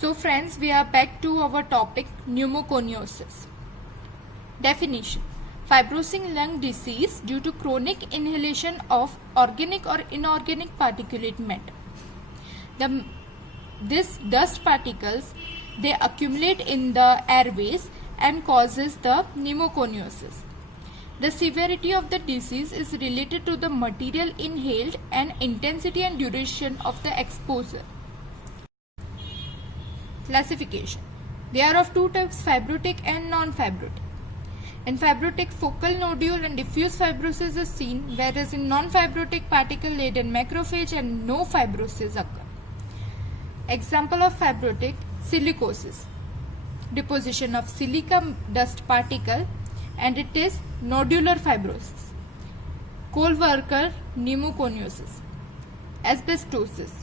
So friends, we are back to our topic pneumoconiosis. Definition: fibrosing lung disease due to chronic inhalation of organic or inorganic particulate matter. This dust particles, they accumulate in the airways and causes the pneumoconiosis. The severity of the disease is related to the material inhaled and intensity and duration of the exposure. Classification: there are of two types, fibrotic and non-fibrotic. In fibrotic, focal nodule and diffuse fibrosis is seen, whereas in non-fibrotic, particle-laden macrophage and no fibrosis occur. Example of fibrotic: silicosis, deposition of silica dust particle, and it is nodular fibrosis. Kohlwerker pneumoconiosis. Asbestosis,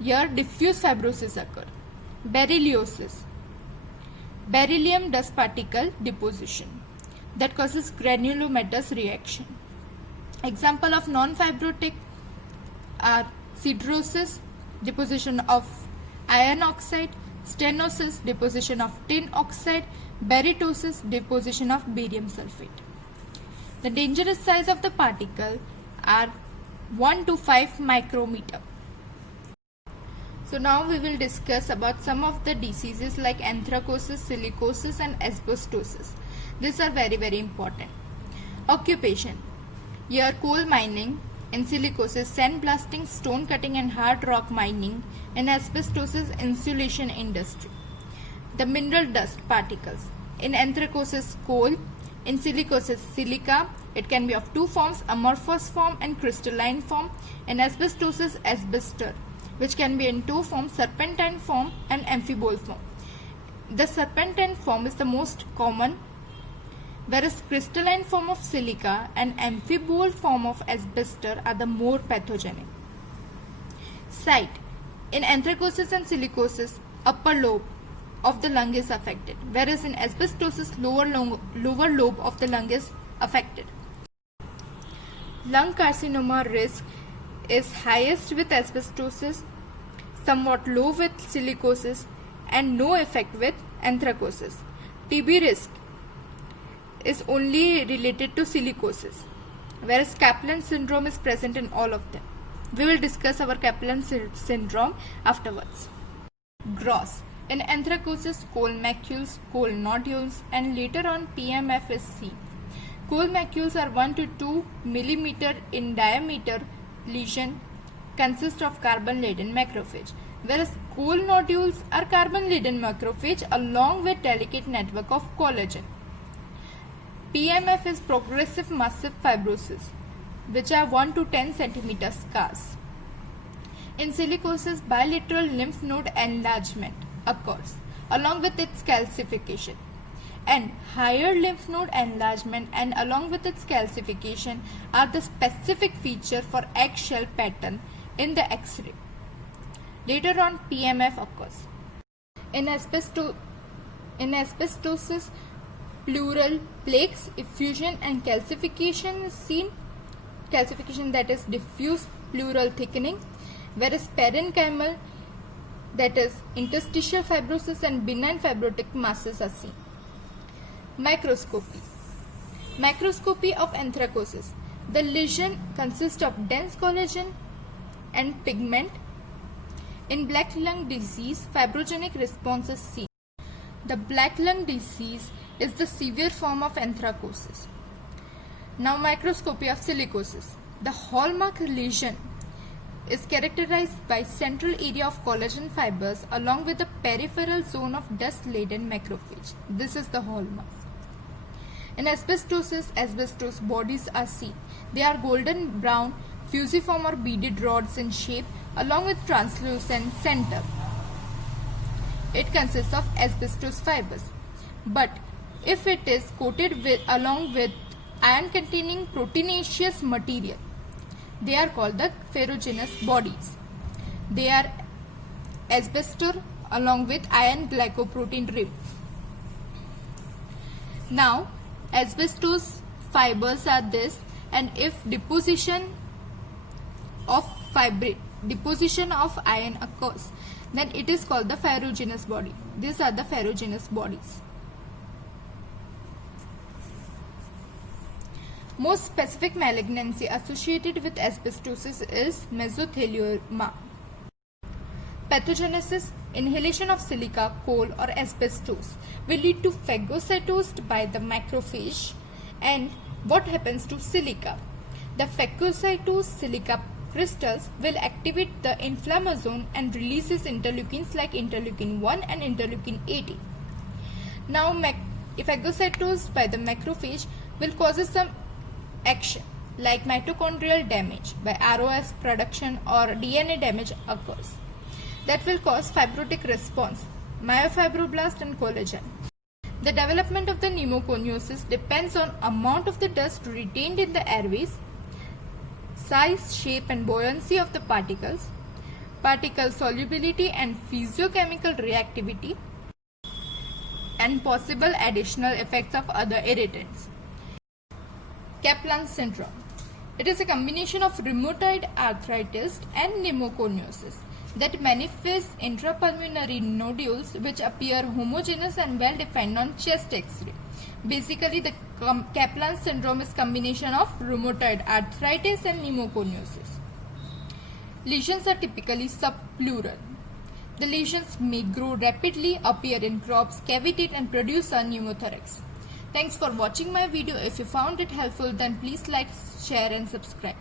here diffuse fibrosis occur. Berylliosis, beryllium dust particle deposition that causes granulomatous reaction. Example of non-fibrotic are siderosis, deposition of iron oxide; stenosis, deposition of tin oxide; barytosis, deposition of barium sulfate. The dangerous size of the particle are 1 to 5 micrometer. So now we will discuss about some of the diseases like anthracosis, silicosis and asbestosis. These are very important. Occupation: here coal mining; in silicosis, sandblasting, stone cutting and hard rock mining; in asbestosis, insulation industry. The mineral dust particles: in anthracosis, coal; in silicosis, silica. It can be of two forms, amorphous form and crystalline form. In asbestosis, asbestos, which can be in two forms, serpentine form and amphibole form. The serpentine form is the most common, whereas crystalline form of silica and amphibole form of asbestos are the more pathogenic. Site: in anthracosis and silicosis, upper lobe of the lung is affected, whereas in asbestosis, lower lobe of the lung is affected. Lung carcinoma risk is highest with asbestosis, somewhat low with silicosis, and no effect with anthracosis. TB risk is only related to silicosis, whereas Kaplan syndrome is present in all of them. We will discuss our Kaplan syndrome afterwards. Gross: in anthracosis, coal macules, coal nodules, and later on PMF is seen. Coal macules are 1 to 2 millimeter in diameter. Lesion consist of carbon-laden macrophage, whereas coal nodules are carbon-laden macrophage along with delicate network of collagen. PMF is progressive massive fibrosis, which are 1 to 10 centimeter scars. In silicosis, bilateral lymph node enlargement occurs along with its calcification, and higher lymph node enlargement and along with its calcification are the specific feature for eggshell pattern in the X-ray. Later on, PMF occurs. In asbestosis, pleural plaques, effusion and calcification is seen. Calcification, that is diffuse pleural thickening, whereas parenchymal, that is interstitial fibrosis and benign fibrotic masses are seen. Microscopy. Macroscopy of anthracosis. The lesion consists of dense collagen and pigment. In black lung disease, fibrogenic response is seen. The black lung disease is the severe form of anthracosis. Now microscopy of silicosis. The hallmark lesion is characterized by central area of collagen fibers along with the peripheral zone of dust-laden macrophage. This is the hallmark. In asbestosis, asbestos bodies are seen. They are golden brown, fusiform or beaded rods in shape along with translucent center. It consists of asbestos fibers. But if it is coated along with iron-containing proteinaceous material, they are called the ferruginous bodies. They are asbestos along with iron glycoprotein ring. Now, asbestos fibers are this, and if deposition of iron occurs, then it is called the ferruginous body. These are the ferruginous bodies. Most specific malignancy associated with asbestosis is mesothelioma. Pathogenesis: inhalation of silica, coal or asbestos will lead to phagocytosis by the macrophage. And what happens to silica? The phagocytosed silica crystals will activate the inflammasome and releases interleukins like interleukin 1 and interleukin 18. Now, phagocytosis by the macrophage will cause some action like mitochondrial damage by ROS production or DNA damage occurs. That will cause fibrotic response, myofibroblast and collagen. The development of the pneumoconiosis depends on amount of the dust retained in the airways, size, shape and buoyancy of the particles, particle solubility and physiochemical reactivity, and possible additional effects of other irritants. Kaplan syndrome. It is a combination of rheumatoid arthritis and pneumoconiosis that manifests intrapulmonary nodules which appear homogeneous and well defined on chest X-ray. Basically, the Kaplan syndrome is combination of rheumatoid arthritis and pneumoconiosis. Lesions are typically subpleural. The lesions may grow rapidly, appear in crops, cavitate and produce a pneumothorax. Thanks for watching my video. If you found it helpful, then please like, share and subscribe.